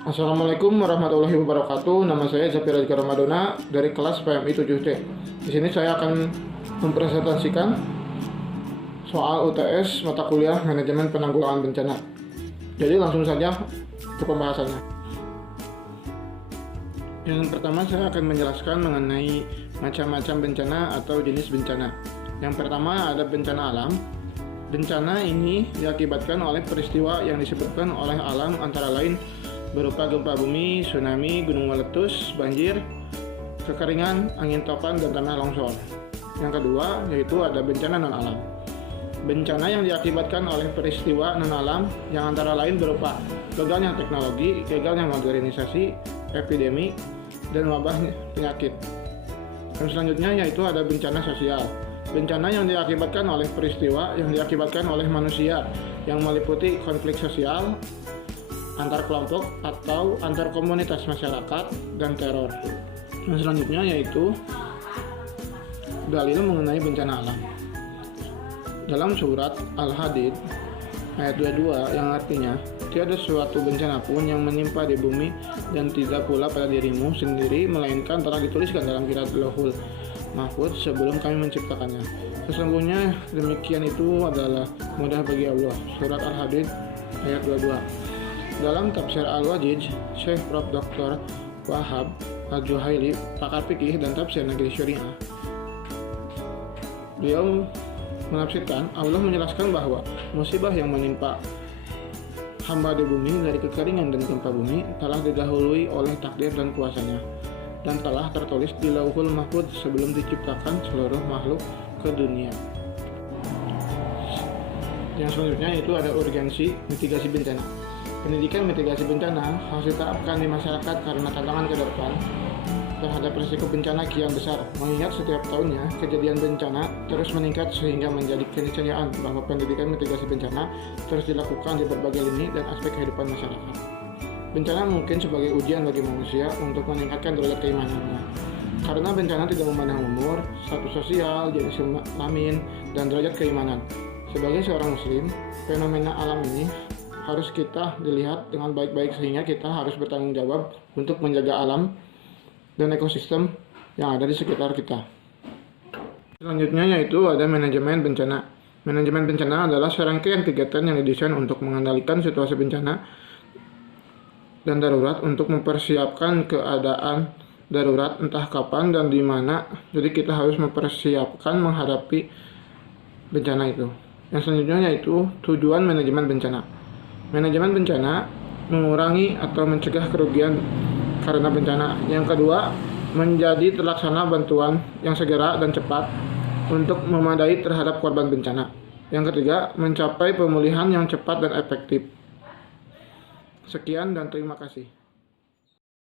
Assalamualaikum warahmatullahi wabarakatuh. Nama saya Zafir Azkar Ramadona dari kelas PMI 7C. Di sini saya akan mempresentasikan soal UTS mata kuliah Manajemen Penanggulangan Bencana. Jadi langsung saja ke pembahasannya. Yang pertama saya akan menjelaskan mengenai macam-macam bencana atau jenis bencana. Yang pertama ada bencana alam. Bencana ini diakibatkan oleh peristiwa yang disebabkan oleh alam, antara lain berupa gempa bumi, tsunami, gunung meletus, banjir, kekeringan, angin topan, dan tanah longsor. Yang kedua yaitu ada bencana non-alam. Bencana yang diakibatkan oleh peristiwa non-alam yang antara lain berupa gagalnya teknologi, gagalnya modernisasi, epidemi, dan wabah penyakit. Dan selanjutnya yaitu ada bencana sosial. Bencana yang diakibatkan oleh peristiwa yang diakibatkan oleh manusia yang meliputi konflik sosial antar kelompok atau antar komunitas masyarakat dan teror. Dan selanjutnya yaitu dalil mengenai bencana alam. Dalam surat Al-Hadid ayat 22 yang artinya, tiada suatu bencana pun yang menimpa di bumi dan tidak pula pada dirimu sendiri, melainkan telah dituliskan dalam kitab Lauhul Mahfuz sebelum kami menciptakannya. Sesungguhnya demikian itu adalah mudah bagi Allah. Surat Al-Hadid ayat 22. Dalam tafsir Al-Wajiz, Syekh Prof. Dr. Wahab Al-Juhaili, pakar fikih dan tafsir negeri syariah, beliau menafsirkan, Allah menjelaskan bahwa musibah yang menimpa hamba di bumi dari kekeringan dan gempa bumi telah didahului oleh takdir dan kuasanya, dan telah tertulis di Lauhul Mahfuz sebelum diciptakan seluruh makhluk ke dunia. Yang selanjutnya itu ada urgensi mitigasi bencana. Pendidikan mitigasi bencana harus diterapkan di masyarakat karena tantangan ke depan terhadap risiko bencana kian besar, mengingat setiap tahunnya kejadian bencana terus meningkat sehingga menjadi keniscayaan bahwa pendidikan mitigasi bencana terus dilakukan di berbagai lini dan aspek kehidupan masyarakat. Bencana mungkin sebagai ujian bagi manusia untuk meningkatkan derajat keimanannya. Karena bencana tidak memandang umur, status sosial, jenis kelamin, dan derajat keimanan. Sebagai seorang muslim, fenomena alam ini harus kita dilihat dengan baik-baik, sehingga kita harus bertanggung jawab untuk menjaga alam dan ekosistem yang ada di sekitar kita. Selanjutnya yaitu ada manajemen bencana. Manajemen bencana adalah serangkaian kegiatan yang didesain untuk mengendalikan situasi bencana dan darurat, untuk mempersiapkan keadaan darurat entah kapan dan di mana. Jadi kita harus mempersiapkan menghadapi bencana itu. Yang selanjutnya yaitu tujuan manajemen bencana. Manajemen bencana mengurangi atau mencegah kerugian karena bencana. Yang kedua, menjadi terlaksana bantuan yang segera dan cepat untuk memadai terhadap korban bencana. Yang ketiga, mencapai pemulihan yang cepat dan efektif. Sekian dan terima kasih.